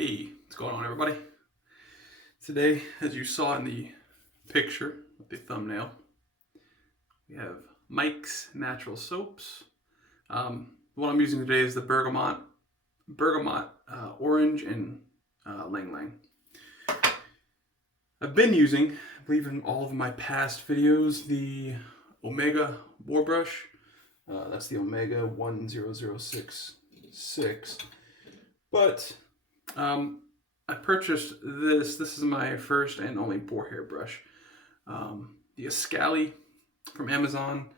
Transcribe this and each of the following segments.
Hey, what's going on, everybody? Today, as you saw in the picture with the thumbnail, we have Mike's Natural Soaps. What I'm using today is the Bergamot Orange and Ylang-ylang. I've been using, I believe in all of my past videos, the Omega Boar Brush. That's the Omega 10066. But I purchased this. This is my first and only boar hair brush. The Ascali from Amazon.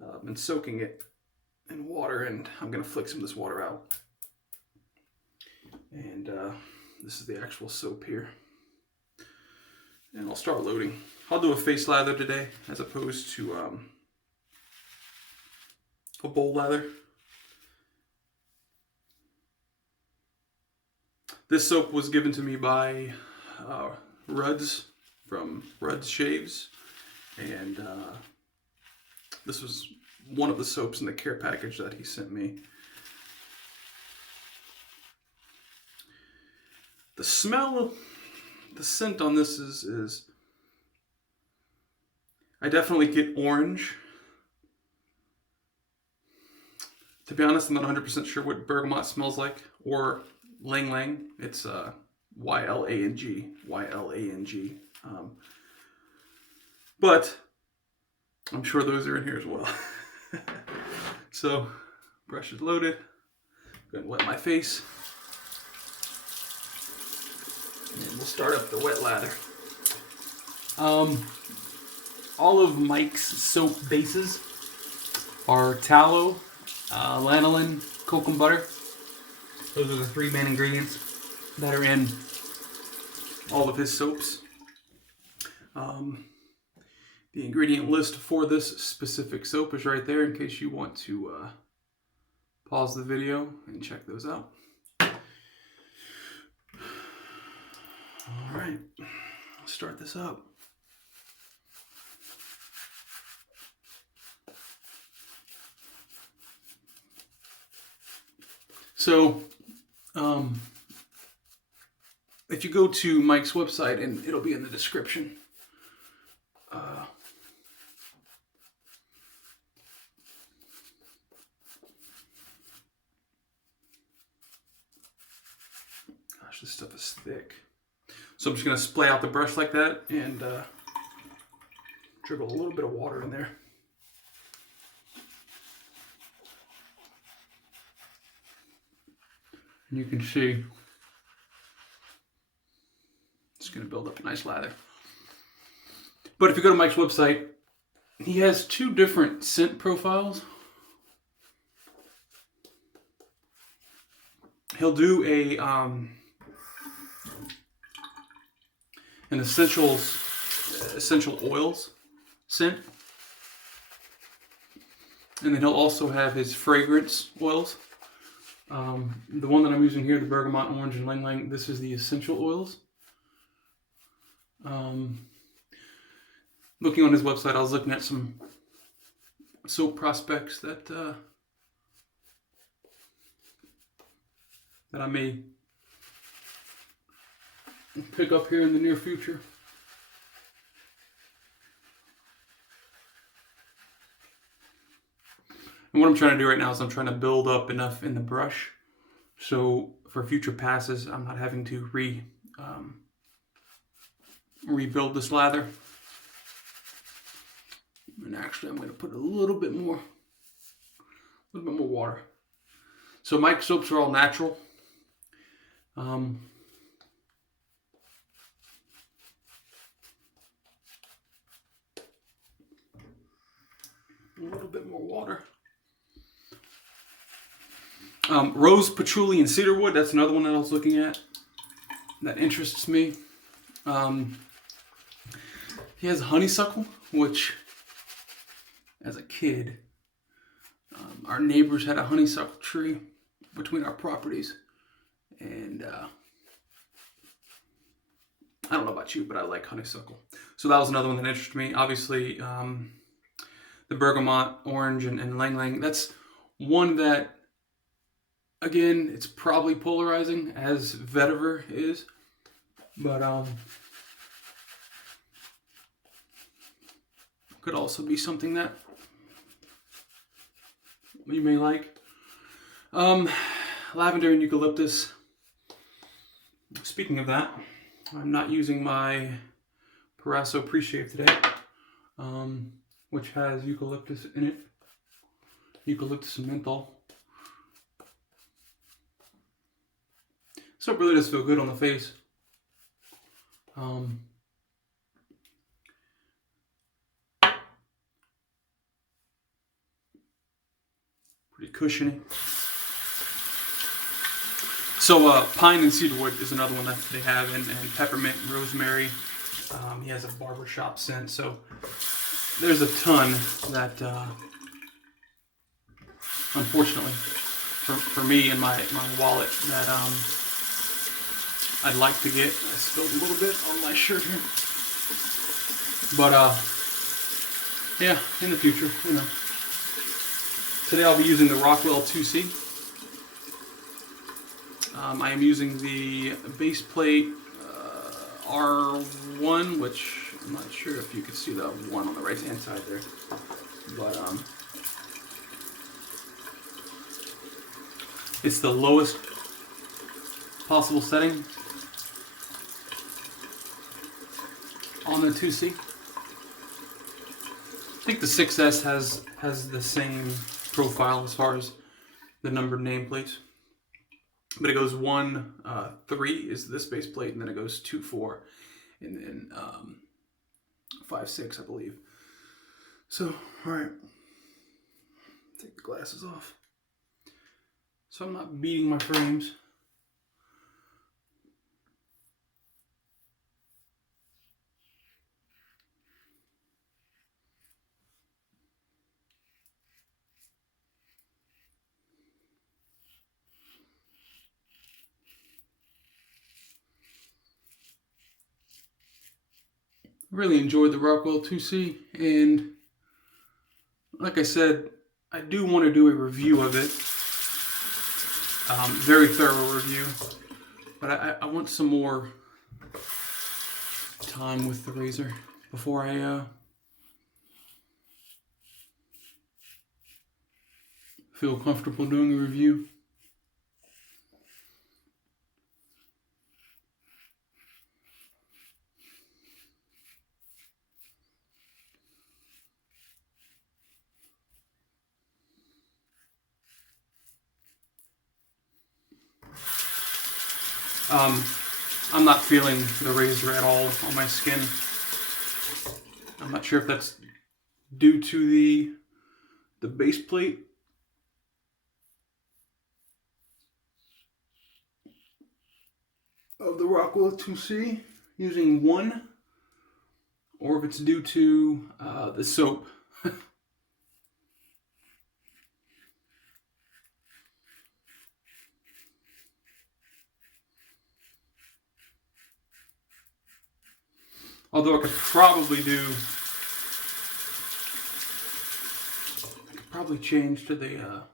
I've been soaking it in water, and I'm going to flick some of this water out. And this is the actual soap here. And I'll start loading. I'll do a face lather today as opposed to a bowl lather. This soap was given to me by Ruds from Ruds Shaves, and this was one of the soaps in the care package that he sent me. The smell, the scent on this is I definitely get orange. To be honest, I'm not 100% sure what Bergamot smells like, or Ylang-ylang. It's Y-L-A-N-G. Y-L-A-N-G. But I'm sure those are in here as well. So, brush is loaded. I'm going to wet my face. And we'll start up the wet lather. All of Mike's soap bases are tallow, lanolin, cocoa butter. Those are the three main ingredients that are in all of his soaps. The ingredient list for this specific soap is right there in case you want to pause the video and check those out. All right, let's start this up. So, if you go to Mike's website, and it'll be in the description, gosh, this stuff is thick. So I'm just going to splay out the brush like that and dribble a little bit of water in there. And you can see it's going to build up a nice lather. But if you go to Mike's website, he has two different scent profiles. He'll do an essential oils scent, and then he'll also have his fragrance oils. The one that I'm using here, the Bergamot Orange and Ylang-ylang, this is the essential oils. Looking on his website, I was looking at some soap prospects that I may pick up here in the near future. And what I'm trying to do right now is I'm trying to build up enough in the brush so for future passes I'm not having to rebuild this lather. And actually I'm going to put a little bit more water. So Mike's soaps are all natural. A little bit more water. Rose, patchouli, and cedarwood. That's another one that I was looking at that interests me. He has honeysuckle, which, as a kid, our neighbors had a honeysuckle tree between our properties, and I don't know about you, but I like honeysuckle. So that was another one that interested me. Obviously, the Bergamot Orange and Ylang-ylang. That's one that Again, it's probably polarizing, as vetiver is, but could also be something that you may like. Lavender and eucalyptus. Speaking of that, I'm not using my Preshave today, which has eucalyptus in it. Eucalyptus and menthol. So it really does feel good on the face. Pretty cushiony. So pine and cedarwood is another one that they have, and peppermint, rosemary. He has a barbershop scent, so there's a ton that, unfortunately, for me and my wallet, that I'd like to get. I spilled a little bit on my shirt here, but yeah, in the future, you know. Today I'll be using the Rockwell 2C. I am using the base plate R1, which I'm not sure if you can see the one on the right hand side there, but it's the lowest possible setting on the 2C. I think the 6S has the same profile as far as the numbered nameplates, but it goes 1, 3 is this base plate, and then it goes 2, 4, and then 5, 6, I believe. So, all right, take the glasses off, so I'm not beating my frames. Really enjoyed the Rockwell 2C, and like I said, I do want to do a review of it, very thorough review, but I want some more time with the razor before I feel comfortable doing a review. I'm not feeling the razor at all on my skin. I'm not sure if that's due to the base plate of the Rockwell 2C using 1, or if it's due to the soap. Although I could probably change to the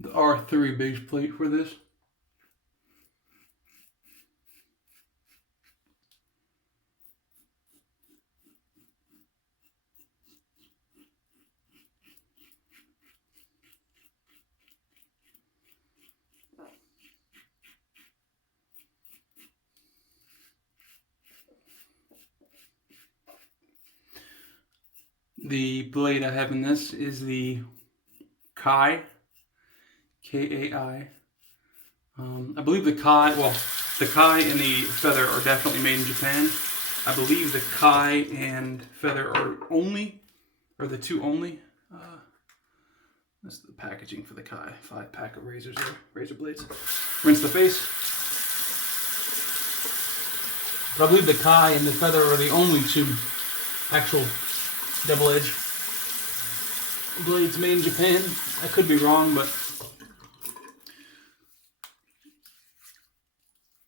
R3 base plate for this. The blade I have in this is the Kai, Kai. I believe the Kai and the feather are definitely made in Japan. I believe the Kai and feather are the two only. That's the packaging for the Kai. 5-pack of razors there, razor blades. Rinse the face. But I believe the Kai and the feather are the only two actual double-edged blades made in Japan. I could be wrong, but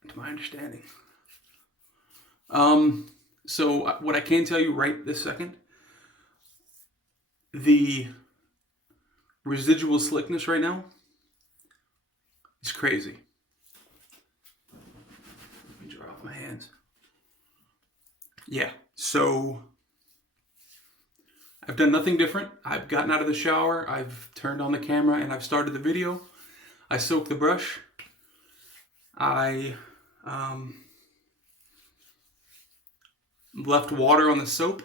to my understanding. So what I can tell you right this second, The residual slickness right now is crazy. Let me dry off my hands. Yeah, so I've done nothing different. I've gotten out of the shower, I've turned on the camera, and I've started the video. I soaked the brush. I left water on the soap,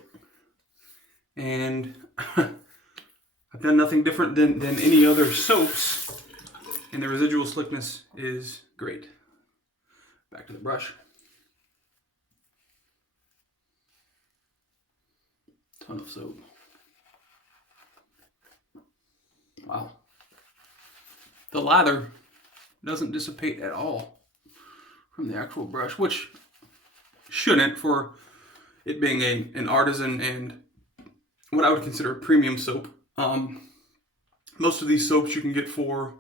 and I've done nothing different than any other soaps, and the residual slickness is great. Back to the brush. Ton of soap. Wow. The lather doesn't dissipate at all from the actual brush, which shouldn't, for it being an artisan and what I would consider a premium soap. Most of these soaps you can get for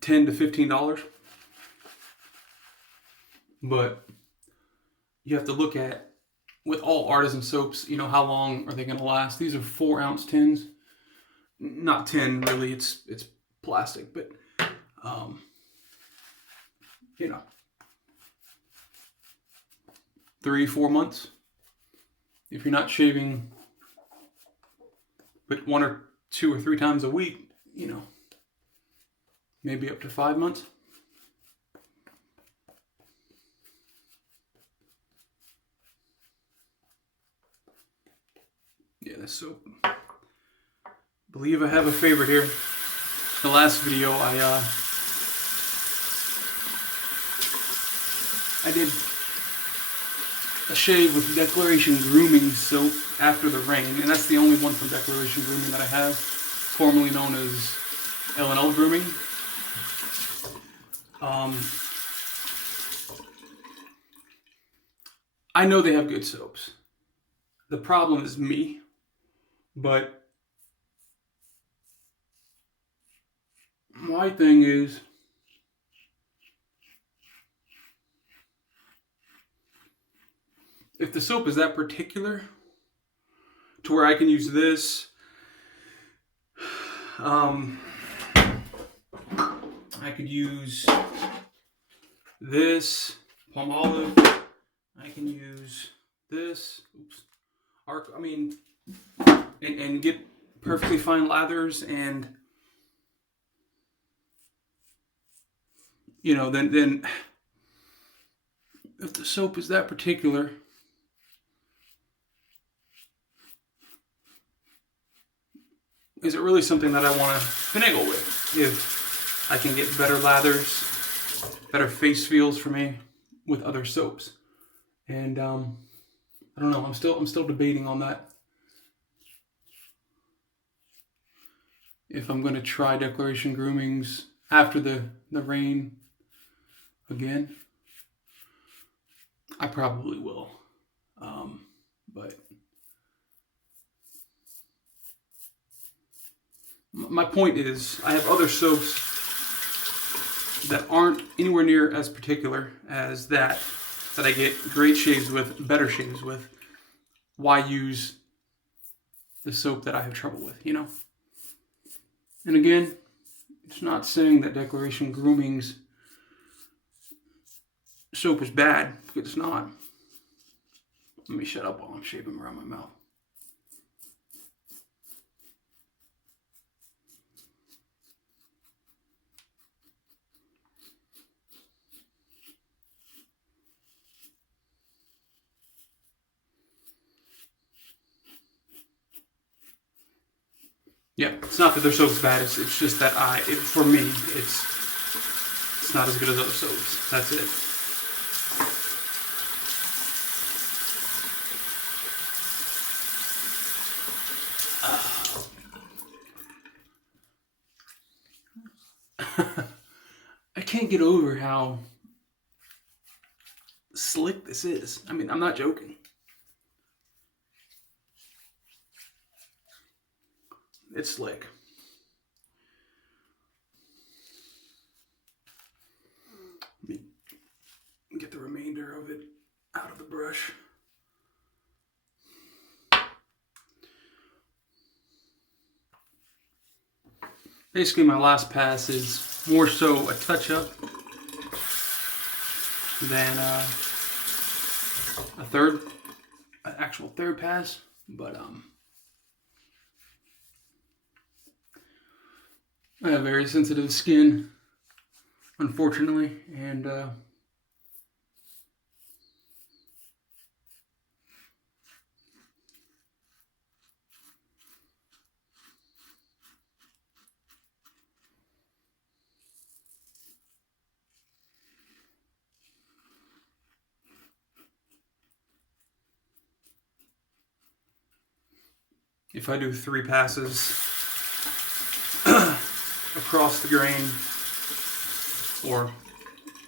$10 to $15, but you have to look at, with all artisan soaps, you know, how long are they going to last? These are 4-ounce tins, not tin really. It's plastic, but you know, 3-4 months. If you're not shaving but 1 or 2 or 3 times a week, you know, maybe up to 5 months. Yeah, this soap. I believe I have a favorite here. The last video I did a shave with Declaration Grooming soap after the rain, and that's the only one from Declaration Grooming that I have, formerly known as L&L Grooming. I know they have good soaps. The problem is me, but my thing is, if the soap is that particular to where I can use this, I could use this Palmolive. I can use this. Oops. I mean, and get perfectly fine lathers, and you know, then if the soap is that particular, is it really something that I want to finagle with? If I can get better lathers, better face feels for me with other soaps, and I don't know. I'm still debating on that. If I'm going to try Declaration Groomings after the rain again, I probably will. But my point is, I have other soaps that aren't anywhere near as particular as that I get great shaves with, better shaves with. Why use the soap that I have trouble with, you know? And again, it's not saying that Declaration Grooming's soap is bad, because it's not. Let me shut up while I'm shaving around my mouth. Yeah, it's not that their soap's bad. It's just that for me, it's not as good as other soaps. That's it. I can't get over how slick this is. I mean, I'm not joking. It's slick. Let me get the remainder of it out of the brush. Basically, my last pass is more so a touch-up than an actual third pass. But I have very sensitive skin, unfortunately, and if I do 3 passes across the grain, or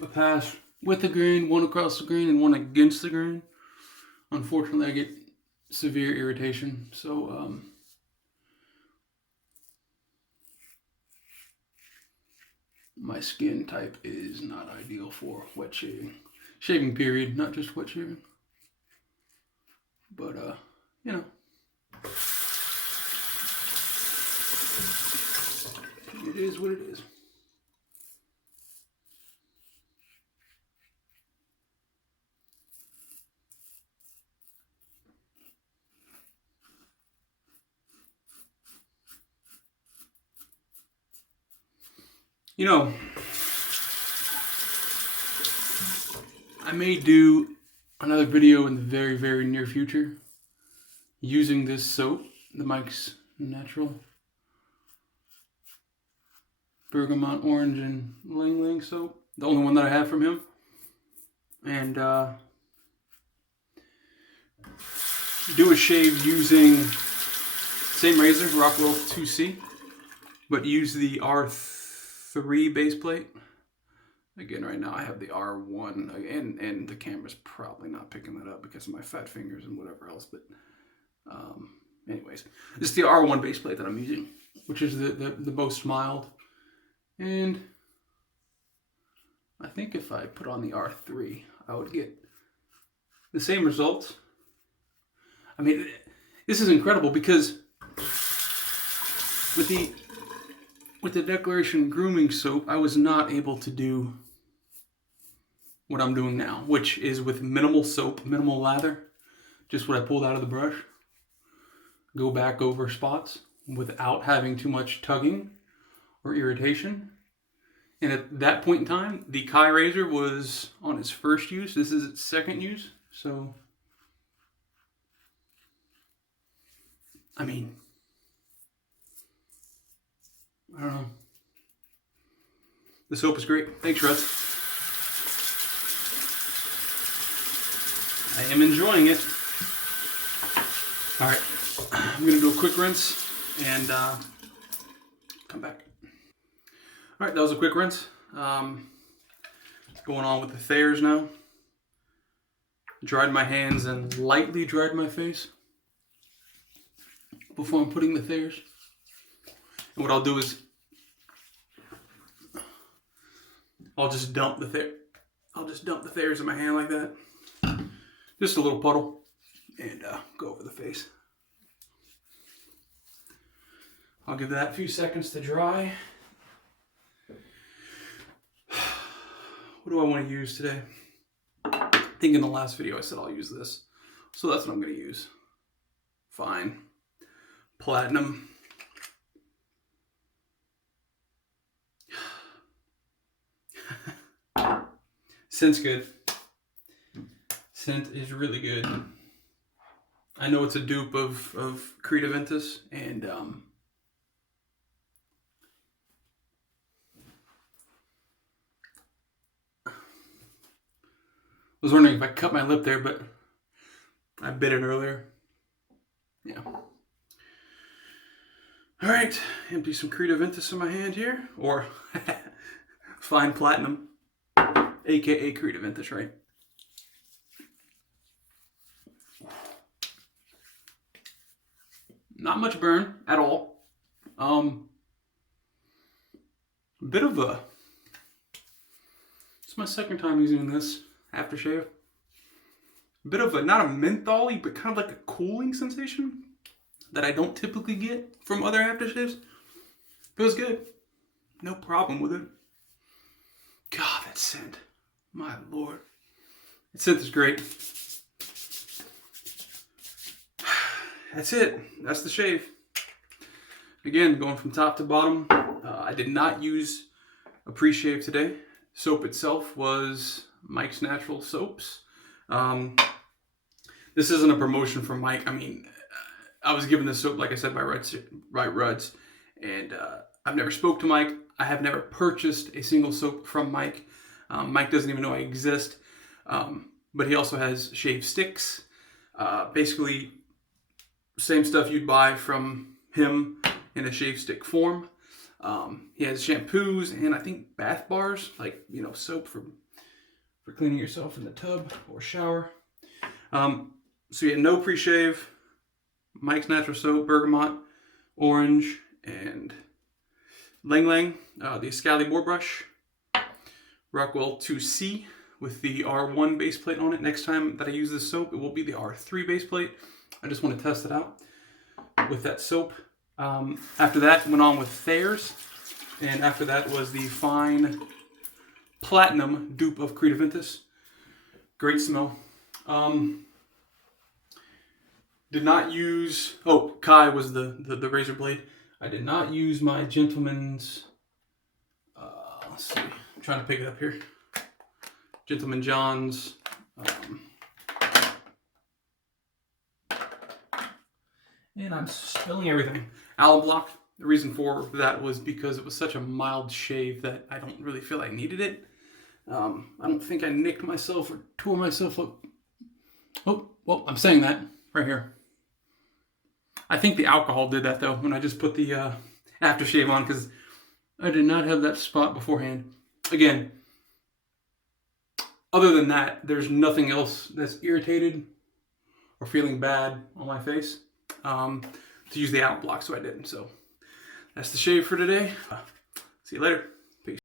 a pass with the grain, 1 across the grain and 1 against the grain, unfortunately I get severe irritation. So my skin type is not ideal for wet shaving. Shaving period, not just wet shaving. But you know, it is what it is. You know, I may do another video in the very, very near future using this soap, the Mike's Natural Bergamot Orange and Ylang-ylang soap, the only one that I have from him. And do a shave using same razor, Rockwell 2C, but use the R3 base plate. Again, right now I have the R1, and the camera's probably not picking that up because of my fat fingers and whatever else, but anyways, this is the R1 base plate that I'm using, which is the most mild. And I think if I put on the R3, I would get the same results. I mean, this is incredible because with the Declaration Grooming Soap, I was not able to do what I'm doing now, which is with minimal soap, minimal lather, just what I pulled out of the brush, go back over spots without having too much tugging or irritation. And at that point in time, the Kai razor was on its first use. This is its second use. So, I mean, I don't know. The soap is great. Thanks, Russ. I am enjoying it. All right, I'm gonna do a quick rinse and come back. All right, that was a quick rinse. Going on with the Thayers now. Dried my hands and lightly dried my face before I'm putting the Thayers. And what I'll do is I'll just dump the Thayers in my hand like that. Just a little puddle, and go over the face. I'll give that a few seconds to dry. What do I want to use today? I think in the last video I said I'll use this. So that's what I'm going to use. Fine. Platinum. Scent's good. Scent is really good. I know it's a dupe of Creative Ventus, and I was wondering if I cut my lip there, but I bit it earlier. Yeah. All right, empty some Creative Ventus in my hand here, or fine platinum, aka Creative Ventus, right? Not much burn at all. Bit of a. It's my second time using this aftershave. Bit of a, not a mentholy, but kind of like a cooling sensation that I don't typically get from other aftershaves. Feels good. no problem with it. God, that scent. My Lord. That scent is great. That's it. That's the shave. Again, going from top to bottom. I did not use a Preshave today. Soap itself was Mike's Natural Soaps. This isn't a promotion for Mike. I mean, I was given this soap, like I said, by Ruds, and I've never spoke to Mike. I have never purchased a single soap from Mike. Mike doesn't even know I exist, but he also has shave sticks. Basically, same stuff you'd buy from him in a shave stick form. He has shampoos and I think bath bars, like, you know, soap for cleaning yourself in the tub or shower. So yeah, no Preshave, Mike's Natural Soap, Bergamot, Orange, and Ylang-ylang, the Excalibur brush, Rockwell 2C with the R1 base plate on it. Next time that I use this soap, it will be the R3 base plate. I just want to test it out with that soap. After that, went on with Thayer's, and after that was the Fine Platinum dupe of Creativentus. Great smell. Did not use, Kai was the razor blade. I did not use my Gentleman's, let's see, I'm trying to pick it up here. Gentleman John's, and I'm spilling everything. Alum Block. The reason for that was because it was such a mild shave that I don't really feel I needed it. I don't think I nicked myself or tore myself up. Oh, well, I'm saying that right here. I think the alcohol did that though when I just put the aftershave on, because I did not have that spot beforehand. Again, other than that, there's nothing else that's irritated or feeling bad on my face to use the alum block, so I didn't. So that's the shave for today. See you later.